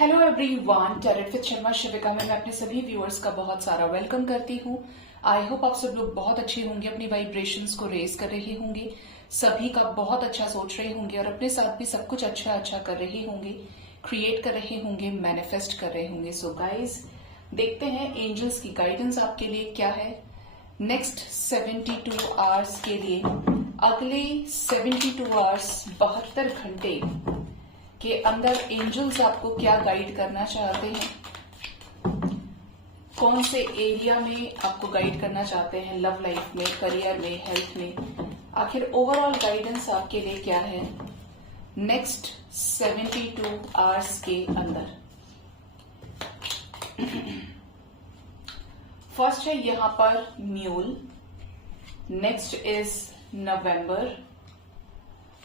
Hello everyone, tarot with Sharma Shivika में मैं अपने सभी व्यूअर्स का बहुत सारा वेलकम करती हूँ। आई होप आप सब लोग बहुत अच्छे होंगे, अपनी वाइब्रेशंस को रेज कर रहे होंगे, सभी का बहुत अच्छा सोच रहे होंगे और अपने साथ भी सब कुछ अच्छा अच्छा कर रहे होंगे, क्रिएट कर रहे होंगे, मैनिफेस्ट कर रहे होंगे। सो गाइज, देखते हैं एंजल्स की गाइडेंस आपके लिए क्या है नेक्स्ट 72 आवर्स के लिए। अगले 72 आवर्स 72 घंटे के अंदर एंजल्स आपको क्या गाइड करना चाहते हैं, कौन से एरिया में आपको गाइड करना चाहते हैं, लव लाइफ में, करियर में, हेल्थ में, आखिर ओवरऑल गाइडेंस आपके लिए क्या है नेक्स्ट 72 आवर्स के अंदर। फर्स्ट है यहां पर mule, next is November,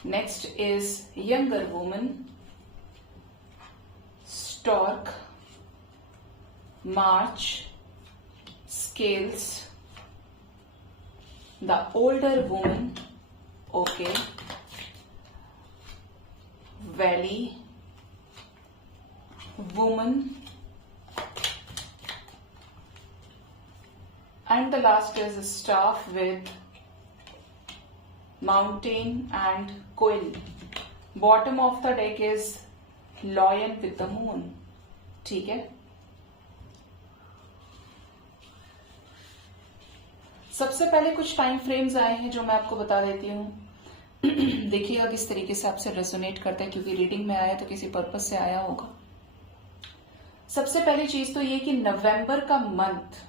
next is younger woman, Stork, March, Scales, the older woman, okay, Valley, woman, and the last is staff with mountain and coil. Bottom of the deck is Lion with the moon. ठीक है, सबसे पहले कुछ time frames आए हैं जो मैं आपको बता देती हूँ। देखिएगा किस तरीके से आपसे रेजोनेट करता है, क्योंकि रीडिंग में आया तो किसी पर्पस से आया होगा। सबसे पहली चीज तो ये कि नवंबर का मंथ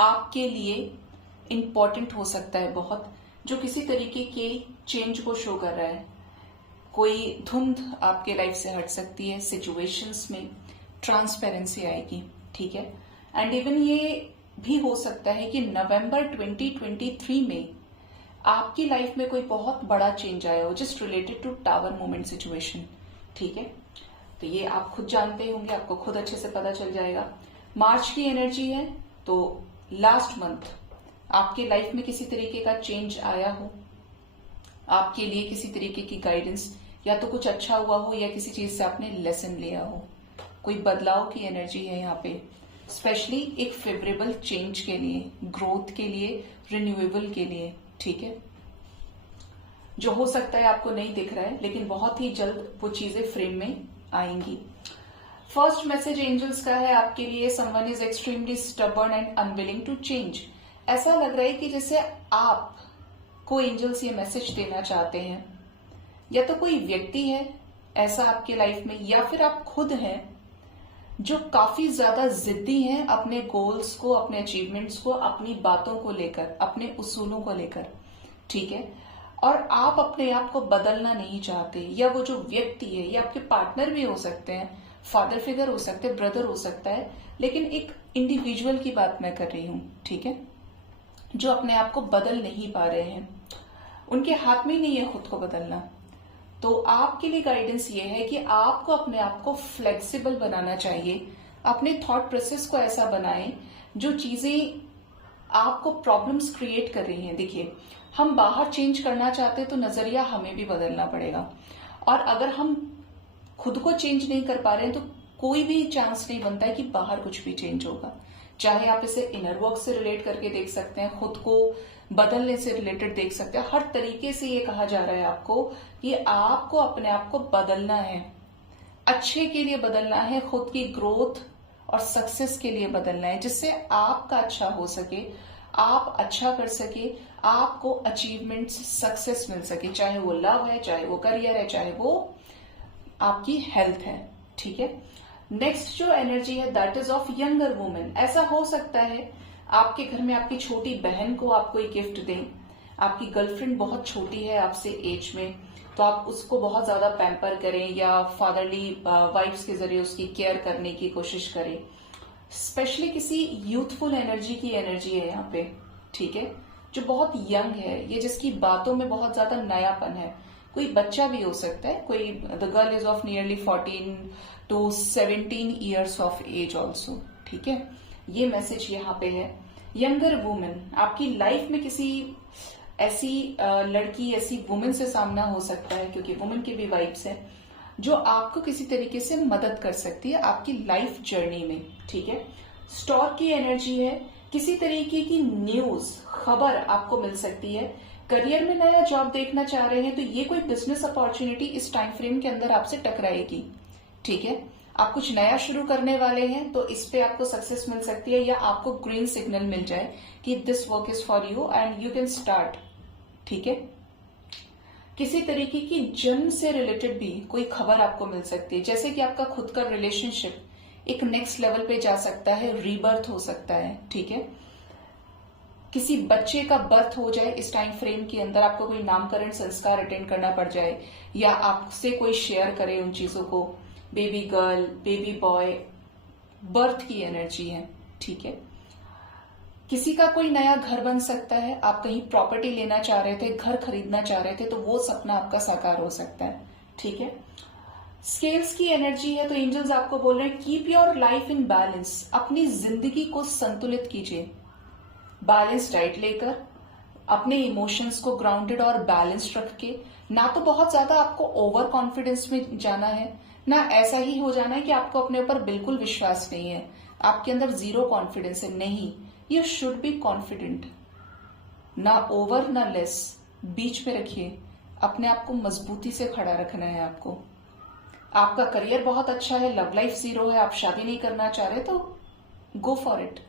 आपके लिए इंपॉर्टेंट हो सकता है बहुत, जो किसी तरीके के चेंज को शो कर रहा है। कोई धुंध आपके लाइफ से हट सकती है, सिचुएशंस में ट्रांसपेरेंसी आएगी, ठीक है। एंड इवन ये भी हो सकता है कि नवंबर 2023 में आपकी लाइफ में कोई बहुत बड़ा चेंज आया हो, just related to tower movement situation, ठीक है। तो ये आप खुद जानते होंगे, आपको खुद अच्छे से पता चल जाएगा। मार्च की एनर्जी है, तो लास्ट मंथ आपके लाइफ में किसी तरीके का चेंज आया हो, आपके लिए किसी तरीके की गाइडेंस, या तो कुछ अच्छा हुआ हो या किसी चीज से आपने लेसन लिया हो, कोई बदलाव की एनर्जी है यहाँ पे, स्पेशली एक फेवरेबल चेंज के लिए, ग्रोथ के लिए, रिन्यूएबल के लिए, ठीक है। जो हो सकता है आपको नहीं दिख रहा है, लेकिन बहुत ही जल्द वो चीजें फ्रेम में आएंगी। फर्स्ट मैसेज एंजल्स का है आपके लिए, someone is extremely stubborn and unwilling to change. ऐसा लग रहा है कि जैसे आप को एंजल्स ये मैसेज देना चाहते हैं, या तो कोई व्यक्ति है ऐसा आपके लाइफ में, या फिर आप खुद हैं जो काफी ज्यादा जिद्दी हैं अपने गोल्स को, अपने अचीवमेंट्स को, अपनी बातों को लेकर, अपने उसूलों को लेकर, ठीक है। और आप अपने आप को बदलना नहीं चाहते, या वो जो व्यक्ति है ये आपके पार्टनर भी हो सकते हैं, फादर फिगर हो सकते हैं, ब्रदर हो सकता है, लेकिन एक इंडिविजुअल की बात मैं कर रही हूं, ठीक है, जो अपने आप को बदल नहीं पा रहे हैं, उनके हाथ में ही नहीं है खुद को बदलना। तो आपके लिए गाइडेंस ये है कि आपको अपने आप को फ्लेक्सिबल बनाना चाहिए, अपने थॉट प्रोसेस को ऐसा बनाएं जो चीजें आपको प्रॉब्लम्स क्रिएट कर रही हैं। देखिए, हम बाहर चेंज करना चाहते हैं तो नजरिया हमें भी बदलना पड़ेगा, और अगर हम खुद को चेंज नहीं कर पा रहे हैं तो कोई भी चांस नहीं बनता है कि बाहर कुछ भी चेंज होगा। चाहे आप इसे इनर वर्क से रिलेट करके देख सकते हैं, खुद को बदलने से रिलेटेड देख सकते हैं, हर तरीके से ये कहा जा रहा है आपको कि आपको अपने आप को बदलना है, अच्छे के लिए बदलना है, खुद की ग्रोथ और सक्सेस के लिए बदलना है, जिससे आपका अच्छा हो सके, आप अच्छा कर सके, आपको अचीवमेंट्स, सक्सेस मिल सके, चाहे वो लव है, चाहे वो करियर है, चाहे वो आपकी हेल्थ है, ठीक है। नेक्स्ट जो एनर्जी है that is of younger women. ऐसा हो सकता है आपके घर में आपकी छोटी बहन को आप कोई गिफ्ट दें, आपकी गर्लफ्रेंड बहुत छोटी है आपसे एज में, तो आप उसको बहुत ज्यादा पैम्पर करें, या फादरली वाइफ्स के जरिए उसकी केयर करने की कोशिश करें। स्पेशली किसी यूथफुल एनर्जी की एनर्जी है यहाँ पे, ठीक है, जो बहुत यंग है, ये जिसकी बातों में बहुत ज्यादा नयापन है। कोई बच्चा भी हो सकता है, कोई the girl is of nearly 14 to 17 years of age also, ठीक है। ये मैसेज यहाँ पे है। यंगर वुमेन, आपकी लाइफ में किसी ऐसी लड़की, ऐसी वुमेन से सामना हो सकता है, क्योंकि वुमेन की भी वाइब्स है, जो आपको किसी तरीके से मदद कर सकती है आपकी लाइफ जर्नी में, ठीक है। स्टॉर की एनर्जी है, किसी तरीके की न्यूज खबर आपको मिल सकती है। करियर में नया जॉब देखना चाह रहे हैं तो ये कोई बिजनेस अपॉर्चुनिटी इस टाइम फ्रेम के अंदर आपसे टकराएगी, ठीक है। आप कुछ नया शुरू करने वाले हैं तो इस पे आपको सक्सेस मिल सकती है, या आपको ग्रीन सिग्नल मिल जाए कि this work is for you and you can start, ठीक है। किसी तरीके की जन्म से रिलेटेड भी कोई खबर आपको मिल सकती है, जैसे कि आपका खुद का रिलेशनशिप एक नेक्स्ट लेवल पे जा सकता है, रीबर्थ हो सकता है, ठीक है। किसी बच्चे का बर्थ हो जाए इस टाइम फ्रेम के अंदर, आपको कोई नामकरण संस्कार अटेंड करना पड़ जाए, या आपसे कोई शेयर करे उन चीजों को, baby girl, baby boy, birth की एनर्जी है, ठीक है। किसी का कोई नया घर बन सकता है, आप कहीं प्रॉपर्टी लेना चाह रहे थे, घर खरीदना चाह रहे थे, तो वो सपना आपका साकार हो सकता है, ठीक है। स्केल्स की एनर्जी है तो एंजल्स आपको बोल रहे हैं keep your life in balance, अपनी जिंदगी को संतुलित कीजिए, बैलेंस डाइट लेकर, अपने इमोशंस को ग्राउंडेड और बैलेंस्ड रख के, ना तो बहुत ज्यादा आपको ओवर कॉन्फिडेंस में जाना है, ना ऐसा ही हो जाना है कि आपको अपने ऊपर बिल्कुल विश्वास नहीं है, आपके अंदर जीरो कॉन्फिडेंस है, नहीं, यू शुड बी कॉन्फिडेंट, ना ओवर ना लेस, बीच में रखिए, अपने आप को मजबूती से खड़ा रखना है आपको। आपका करियर बहुत अच्छा है, लव लाइफ जीरो है, आप शादी नहीं करना चाह रहे तो गो फॉर इट,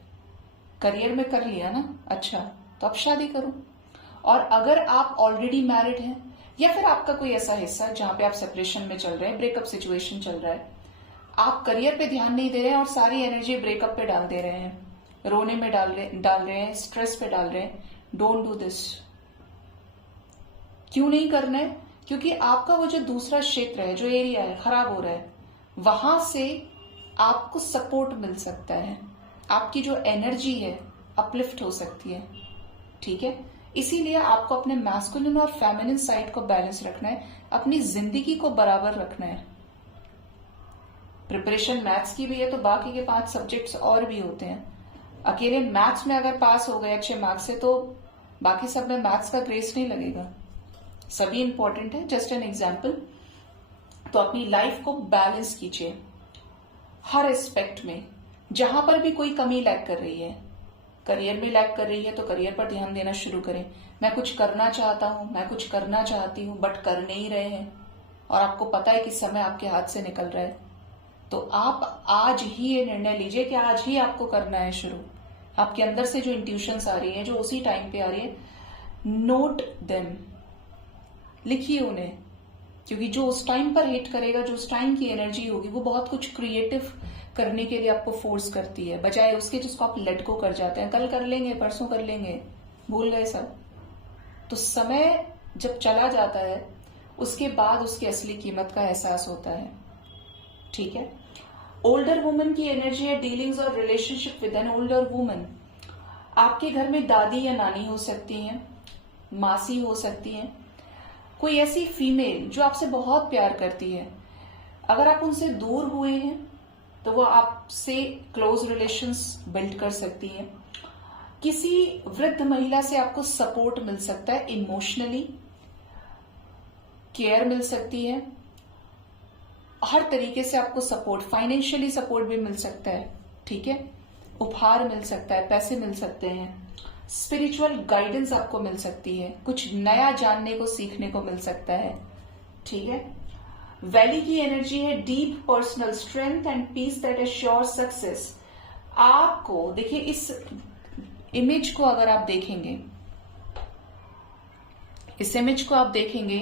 करियर में कर लिया ना अच्छा, तो अब शादी करो। और अगर आप ऑलरेडी मैरिड हैं, या फिर आपका कोई ऐसा हिस्सा जहां पे आप सेपरेशन में चल रहे हैं, ब्रेकअप सिचुएशन चल रहा है, आप करियर पे ध्यान नहीं दे रहे हैं और सारी एनर्जी ब्रेकअप पे डाल दे रहे हैं, रोने में डाल रहे हैं, स्ट्रेस पे डाल रहे हैं, डोंट डू दिस। क्यों नहीं करना है? क्योंकि आपका वो जो दूसरा क्षेत्र है, जो एरिया है, खराब हो रहा है, वहां से आपको सपोर्ट मिल सकता है, आपकी जो एनर्जी है अपलिफ्ट हो सकती है, ठीक है। इसीलिए आपको अपने मैस्कुलिन और फेमिनिन साइड को बैलेंस रखना है, अपनी जिंदगी को बराबर रखना है। प्रिपरेशन मैथ्स की भी है तो बाकी के 5 सब्जेक्ट्स और भी होते हैं। अकेले मैथ्स में अगर पास हो गए अच्छे मार्क्स से तो बाकी सब में मैथ्स का ग्रेस नहीं लगेगा, सभी इंपॉर्टेंट है, जस्ट एन एग्जाम्पल। तो अपनी लाइफ को बैलेंस कीजिए हर एस्पेक्ट में, जहां पर भी कोई कमी लैग कर रही है, करियर में लैग कर रही है तो करियर पर ध्यान देना शुरू करें। मैं कुछ करना चाहता हूं, मैं कुछ करना चाहती हूं, बट कर नहीं रहे हैं और आपको पता है कि समय आपके हाथ से निकल रहा है, तो आप आज ही ये निर्णय लीजिए कि आज ही आपको करना है शुरू। आपके अंदर से जो इंट्यूशंस आ रही है, जो उसी टाइम पे आ रही है, नोट देम, लिखिए उन्हें, क्योंकि जो उस टाइम पर हिट करेगा, जो उस टाइम की एनर्जी होगी, वो बहुत कुछ क्रिएटिव करने के लिए आपको फोर्स करती है, बजाय उसके जिसको आप लेट गो कर जाते हैं, कल कर लेंगे, परसों कर लेंगे, भूल गए सब। तो समय जब चला जाता है उसके बाद उसकी असली कीमत का एहसास होता है, ठीक है। ओल्डर वुमन की एनर्जी है, डीलिंग्स और relationship with an older woman. आपके घर में दादी या नानी हो सकती हैं, मासी हो सकती हैं, कोई ऐसी फीमेल जो आपसे बहुत प्यार करती है। अगर आप उनसे दूर हुए हैं तो वो आपसे क्लोज रिलेशंस बिल्ड कर सकती है। किसी वृद्ध महिला से आपको सपोर्ट मिल सकता है, इमोशनली केयर मिल सकती है, हर तरीके से आपको सपोर्ट, फाइनेंशियली सपोर्ट भी मिल सकता है, ठीक है। उपहार मिल सकता है, पैसे मिल सकते हैं, स्पिरिचुअल गाइडेंस आपको मिल सकती है, कुछ नया जानने को, सीखने को मिल सकता है, ठीक है। वैली की एनर्जी है, deep personal strength and peace that assure success. आपको देखिए, इस इमेज को अगर आप देखेंगे, इस इमेज को आप देखेंगे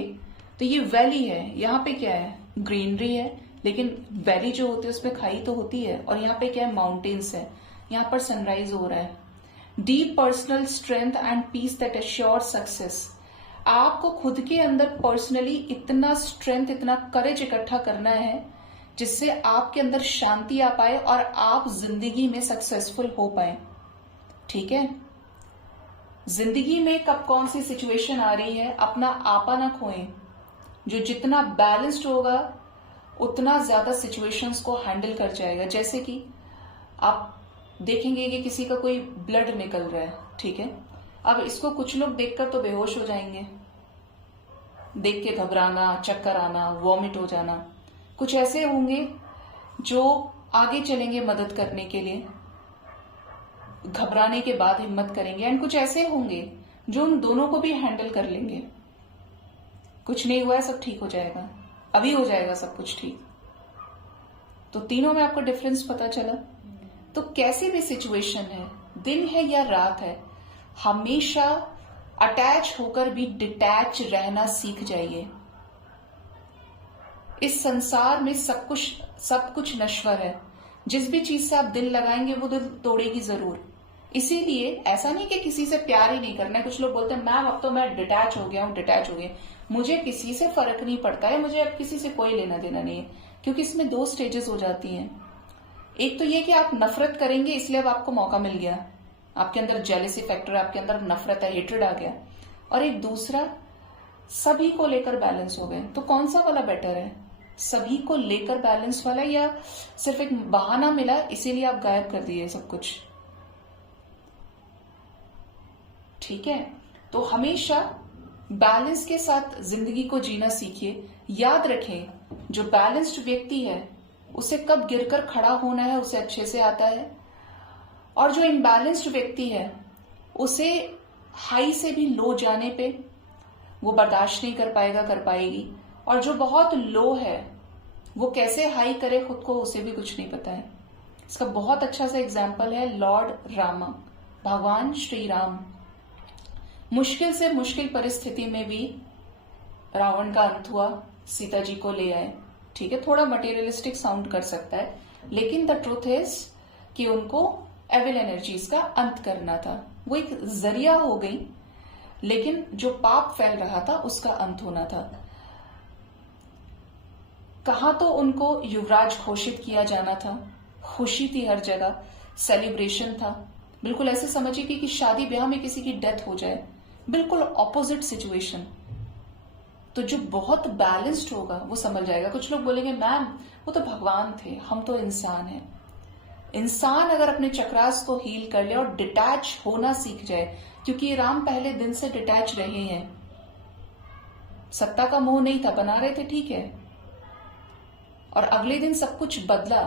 तो ये वैली है, यहाँ पे क्या है, ग्रीनरी है, लेकिन वैली जो होती है उसमें खाई तो होती है, और यहाँ पे क्या है, माउंटेन्स है, यहाँ पर सनराइज हो रहा है। Deep personal strength and peace that assure success. आपको खुद के अंदर पर्सनली इतना स्ट्रेंथ, इतना करेज इकट्ठा करना है जिससे आपके अंदर शांति आ पाए और आप जिंदगी में सक्सेसफुल हो पाए, ठीक है। जिंदगी में कब कौन सी सिचुएशन आ रही है, अपना आपा ना खोएं। जो जितना बैलेंस्ड होगा उतना ज्यादा सिचुएशंस को हैंडल कर जाएगा। जैसे कि आप देखेंगे कि किसी का कोई ब्लड निकल रहा है, ठीक है, अब इसको कुछ लोग देखकर तो बेहोश हो जाएंगे, देख के घबराना, चक्कर आना, वॉमिट हो जाना, कुछ ऐसे होंगे जो आगे चलेंगे मदद करने के लिए, घबराने के बाद हिम्मत करेंगे, एंड कुछ ऐसे होंगे जो उन दोनों को भी हैंडल कर लेंगे। कुछ नहीं हुआ है, सब ठीक हो जाएगा, अभी हो जाएगा सब कुछ ठीक। तो तीनों में आपको डिफरेंस पता चला। तो कैसी भी सिचुएशन है, दिन है या रात है, हमेशा अटैच होकर भी डिटैच रहना सीख जाइए। इस संसार में सब कुछ नश्वर है। जिस भी चीज से आप दिल लगाएंगे वो दिल तोड़ेगी जरूर। इसीलिए ऐसा नहीं कि किसी से प्यार ही नहीं करना है। कुछ लोग बोलते हैं मैम अब तो मैं डिटैच हो गया, मुझे किसी से फर्क नहीं पड़ता है, मुझे अब किसी से कोई लेना देना नहीं है। क्योंकि इसमें दो स्टेजेस हो जाती हैं। एक तो ये कि आप नफरत करेंगे इसलिए अब आपको मौका मिल गया, आपके अंदर जेलसी फैक्टर, आपके अंदर नफरत है, हेट्रेड आ गया। और एक दूसरा, सभी को लेकर बैलेंस हो गए। तो कौन सा वाला बेटर है, सभी को लेकर बैलेंस वाला, या सिर्फ एक बहाना मिला इसीलिए आप गायब कर दिए सब कुछ? ठीक है, तो हमेशा बैलेंस के साथ जिंदगी को जीना सीखिए। याद रखें, जो बैलेंस्ड व्यक्ति है उसे कब गिरकर खड़ा होना है उसे अच्छे से आता है, और जो इनबैलेंस्ड व्यक्ति है उसे हाई से भी लो जाने पे वो बर्दाश्त नहीं कर पाएगा, कर पाएगी। और जो बहुत लो है वो कैसे हाई करे खुद को, उसे भी कुछ नहीं पता है। इसका बहुत अच्छा सा एग्जाम्पल है लॉर्ड रामा, भगवान श्री राम। मुश्किल से मुश्किल परिस्थिति में भी रावण का अंत हुआ, सीता जी को ले आए। ठीक है, थोड़ा मटेरियलिस्टिक साउंड कर सकता है, लेकिन द ट्रूथ इज कि उनको एविल एनर्जीज का अंत करना था। वो एक जरिया हो गई, लेकिन जो पाप फैल रहा था उसका अंत होना था। कहां तो उनको युवराज घोषित किया जाना था, खुशी थी हर जगह, सेलिब्रेशन था। बिल्कुल ऐसे समझिए कि शादी ब्याह में किसी की डेथ हो जाए, बिल्कुल ऑपोजिट सिचुएशन। तो जो बहुत बैलेंस्ड होगा वो संभल जाएगा। कुछ लोग बोलेंगे मैम वो तो भगवान थे, हम तो इंसान हैं। इंसान अगर अपने चक्रास को हील कर ले और डिटैच होना सीख जाए, क्योंकि राम पहले दिन से डिटैच रहे हैं। सत्ता का मोह नहीं था, बना रहे थे ठीक है, और अगले दिन सब कुछ बदला,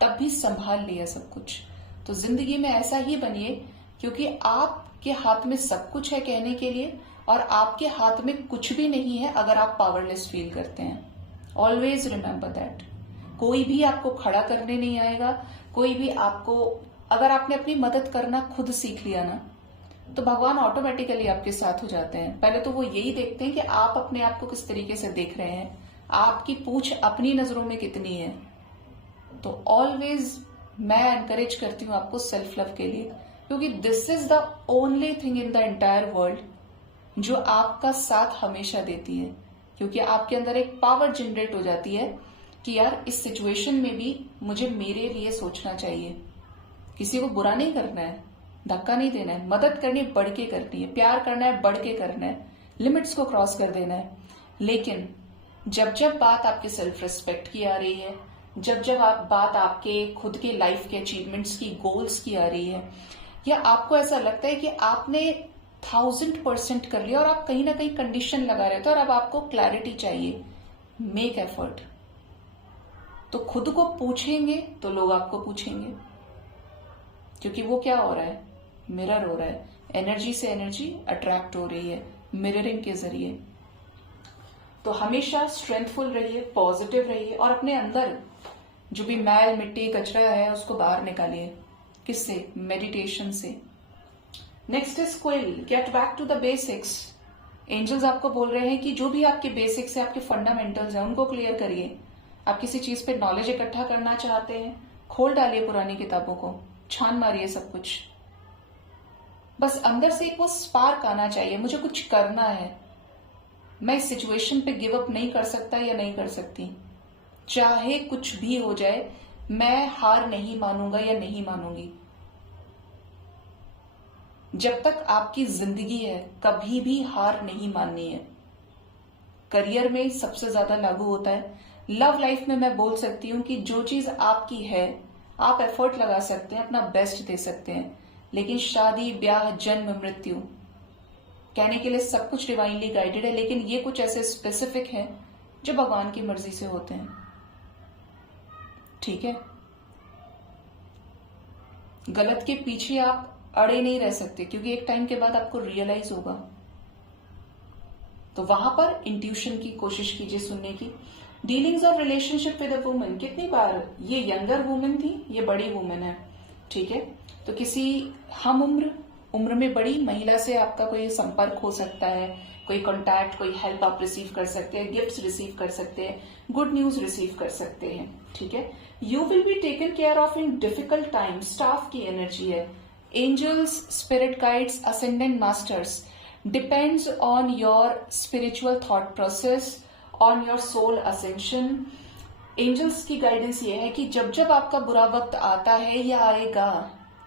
तब भी संभाल लिया सब कुछ। तो जिंदगी में ऐसा ही बनिए, क्योंकि आपके हाथ में सब कुछ है कहने के लिए, और आपके हाथ में कुछ भी नहीं है अगर आप पावरलेस फील करते हैं। Always remember that. कोई भी आपको खड़ा करने नहीं आएगा, कोई भी आपको, अगर आपने अपनी मदद करना खुद सीख लिया ना, तो भगवान ऑटोमेटिकली आपके साथ हो जाते हैं। पहले तो वो यही देखते हैं कि आप अपने आप को किस तरीके से देख रहे हैं, आपकी पूछ अपनी नजरों में कितनी है। तो ऑलवेज मैं एनकरेज करती हूँ आपको सेल्फ लव के लिए, क्योंकि this is the only thing in the entire world जो आपका साथ हमेशा देती है। क्योंकि आपके अंदर एक पावर जनरेट हो जाती है कि यार इस सिचुएशन में भी मुझे मेरे लिए सोचना चाहिए, किसी को बुरा नहीं करना है, धक्का नहीं देना है, मदद करनी है बढ़ के करनी है, प्यार करना है बढ़ के करना है, लिमिट्स को क्रॉस कर देना है। लेकिन जब जब बात आपके सेल्फ रिस्पेक्ट की आ रही है, जब जब बात आपके खुद के लाइफ के अचीवमेंट्स की, गोल्स की आ रही है, या आपको ऐसा लगता है कि आपने 1000% कर लिया और आप कहीं ना कहीं कंडीशन लगा रहे थे और अब आपको क्लैरिटी चाहिए, मेक एफर्ट। तो खुद को पूछेंगे तो लोग आपको पूछेंगे, क्योंकि वो क्या हो रहा है, मिरर हो रहा है, एनर्जी से एनर्जी अट्रैक्ट हो रही है मिररिंग के जरिए। तो हमेशा स्ट्रेंथफुल रहिए, पॉजिटिव रहिए, और अपने अंदर जो भी मैल मिट्टी कचरा है उसको बाहर निकालिए। किससे? मेडिटेशन से। Next is quill, get back to the basics. Angels आपको बोल रहे हैं कि जो भी आपके बेसिक्स है, आपके फंडामेंटल्स हैं, उनको क्लियर करिए। आप किसी चीज पे नॉलेज इकट्ठा करना चाहते हैं, खोल डालिए पुरानी किताबों को, छान मारिए सब कुछ। बस अंदर से एक वो स्पार्क आना चाहिए, मुझे कुछ करना है, मैं इस सिचुएशन पे गिव अप नहीं कर सकता या नहीं कर सकती, चाहे कुछ भी हो जाए मैं हार नहीं मानूंगा या नहीं मानूंगी। जब तक आपकी जिंदगी है कभी भी हार नहीं माननी है। करियर में सबसे ज्यादा लागू होता है, लव लाइफ में मैं बोल सकती हूँ कि जो चीज आपकी है आप एफर्ट लगा सकते हैं, अपना बेस्ट दे सकते हैं, लेकिन शादी ब्याह जन्म मृत्यु कहने के लिए सब कुछ डिवाइनली गाइडेड है, लेकिन ये कुछ ऐसे स्पेसिफिक है जो भगवान की मर्जी से होते हैं। ठीक है, गलत के पीछे आप अड़े नहीं रह सकते, क्योंकि एक टाइम के बाद आपको रियलाइज होगा। तो वहां पर इंट्यूशन की कोशिश कीजिए सुनने की। Dealings of relationship with a woman, कितनी बार ये यंगर वुमन थी, ये बड़ी वुमन है। ठीक है, तो किसी हम उम्र में बड़ी महिला से आपका कोई संपर्क हो सकता है, कोई कांटेक्ट, कोई हेल्प आप रिसीव कर सकते हैं, गिफ्ट्स रिसीव कर सकते हैं, गुड न्यूज रिसीव कर सकते हैं। ठीक है, you will be taken care of in difficult time, staff की एनर्जी है। Angels, spirit guides, ascendant masters, depends on your spiritual thought process, on your soul ascension. Angels की गाइडेंस ये है कि जब जब आपका बुरा वक्त आता है या आएगा,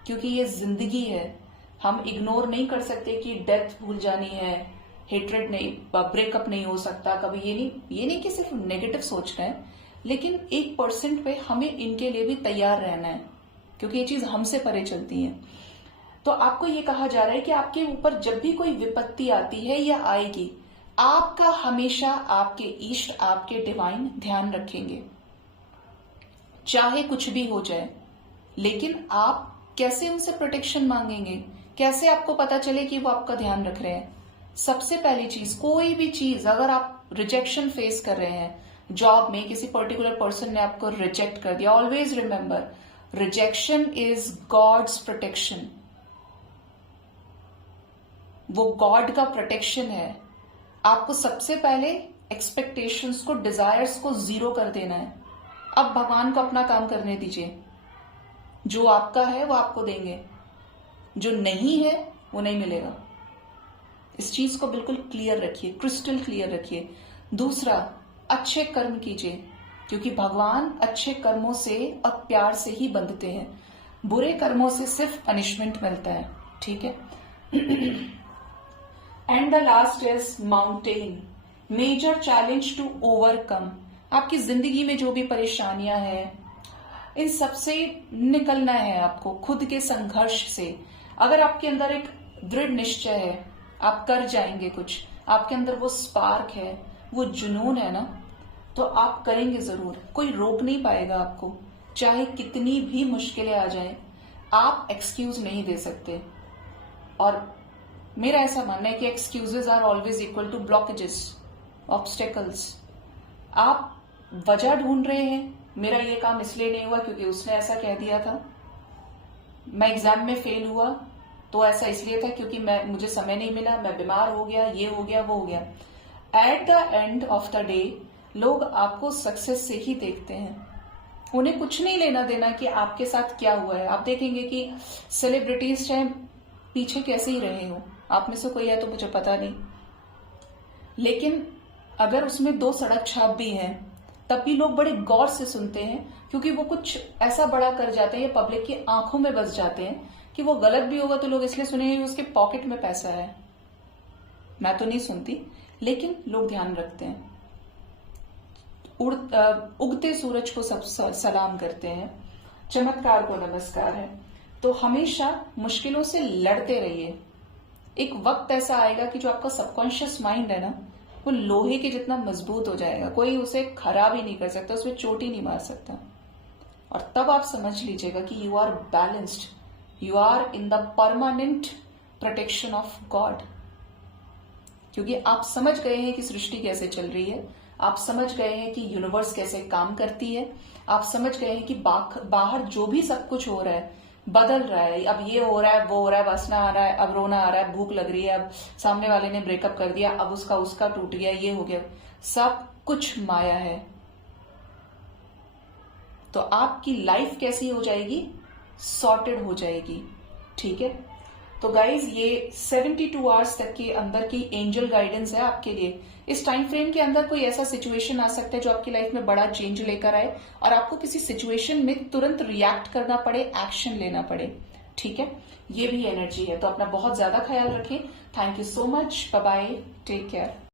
क्योंकि ये जिंदगी है, हम इग्नोर नहीं कर सकते कि डेथ भूल जानी है, हेट्रेड नहीं, ब्रेकअप नहीं हो सकता कभी। ये नहीं कि सिर्फ नेगेटिव सोचना है, लेकिन 1% पे हमें इनके लिए भी तैयार रहना है, क्योंकि ये चीज हमसे परे चलती है। तो आपको ये कहा जा रहा है कि आपके ऊपर जब भी कोई विपत्ति आती है या आएगी, आपका हमेशा आपके इष्ट, आपके डिवाइन ध्यान रखेंगे, चाहे कुछ भी हो जाए। लेकिन आप कैसे उनसे प्रोटेक्शन मांगेंगे, कैसे आपको पता चले कि वो आपका ध्यान रख रहे हैं? सबसे पहली चीज, कोई भी चीज, अगर आप रिजेक्शन फेस कर रहे हैं, जॉब में किसी पर्टिकुलर पर्सन ने आपको रिजेक्ट कर दिया, always remember, rejection is God's protection. वो गॉड का प्रोटेक्शन है। आपको सबसे पहले एक्सपेक्टेशंस को, डिजायर्स को जीरो कर देना है। अब भगवान को अपना काम करने दीजिए। जो आपका है वो आपको देंगे, जो नहीं है वो नहीं मिलेगा। इस चीज को बिल्कुल क्लियर रखिए, क्रिस्टल क्लियर रखिए। दूसरा, अच्छे कर्म कीजिए, क्योंकि भगवान अच्छे कर्मों से और प्यार से ही बंधते हैं। बुरे कर्मों से सिर्फ पनिशमेंट मिलता है। ठीक है। And the last is mountain, major challenge to overcome. आपकी जिंदगी में जो भी परेशानियां हैं, इन सबसे निकलना है आपको, खुद के संघर्ष से। अगर आपके अंदर एक दृढ़ निश्चय है, आप कर जाएंगे कुछ, आपके अंदर वो स्पार्क है, वो जुनून है ना, तो आप करेंगे जरूर। कोई रोक नहीं पाएगा आपको, चाहे कितनी भी मुश्किलें आ जाएं, आप एक्सक्यूज नहीं दे सकते। और मेरा ऐसा मानना है कि excuses are always equal to blockages, obstacles. आप वजह ढूंढ रहे हैं, मेरा ये काम इसलिए नहीं हुआ क्योंकि उसने ऐसा कह दिया था, मैं एग्जाम में फेल हुआ तो ऐसा इसलिए था क्योंकि मुझे समय नहीं मिला, मैं बीमार हो गया, ये हो गया, वो हो गया। At the end of the day लोग आपको सक्सेस से ही देखते हैं, उन्हें कुछ नहीं लेना देना कि आपके साथ क्या हुआ है। आप देखेंगे कि सेलिब्रिटीज चाहे पीछे कैसे ही रहे हो, आप में से कोई है तो मुझे पता नहीं, लेकिन अगर उसमें 2 सड़क छाप भी हैं, तब भी लोग बड़े गौर से सुनते हैं, क्योंकि वो कुछ ऐसा बड़ा कर जाते हैं, पब्लिक की आंखों में बस जाते हैं कि वो गलत भी होगा तो लोग इसलिए सुनेंगे कि उसके पॉकेट में पैसा है। मैं तो नहीं सुनती, लेकिन लोग ध्यान रखते हैं। उगते सूरज को सब सलाम करते हैं, चमत्कार को नमस्कार है। तो हमेशा मुश्किलों से लड़ते रहिए। एक वक्त ऐसा आएगा कि जो आपका सबकॉन्शियस माइंड है ना, वो लोहे के जितना मजबूत हो जाएगा, कोई उसे खराब ही नहीं कर सकता, उसमें चोट ही नहीं मार सकता। और तब आप समझ लीजिएगा कि you are balanced, you are in the permanent protection of God. क्योंकि आप समझ गए हैं कि सृष्टि कैसे चल रही है, आप समझ गए हैं कि यूनिवर्स कैसे काम करती है, आप समझ गए हैं कि बाहर जो भी सब कुछ हो रहा है, बदल रहा है, अब ये हो रहा है, वो हो रहा है, वासना आ रहा है, अब रोना आ रहा है, भूख लग रही है, अब सामने वाले ने ब्रेकअप कर दिया, अब उसका टूट गया, ये हो गया, सब कुछ माया है। तो आपकी लाइफ कैसी हो जाएगी? सॉर्टेड हो जाएगी। ठीक है। तो गाइज, ये 72 आवर्स तक के अंदर की एंजल गाइडेंस है आपके लिए। इस टाइम फ्रेम के अंदर कोई ऐसा सिचुएशन आ सकता है जो आपकी लाइफ में बड़ा चेंज लेकर आए और आपको किसी सिचुएशन में तुरंत रिएक्ट करना पड़े, एक्शन लेना पड़े। ठीक है, ये भी एनर्जी है। तो अपना बहुत ज्यादा ख्याल रखें। Thank you so much, bye bye, take care.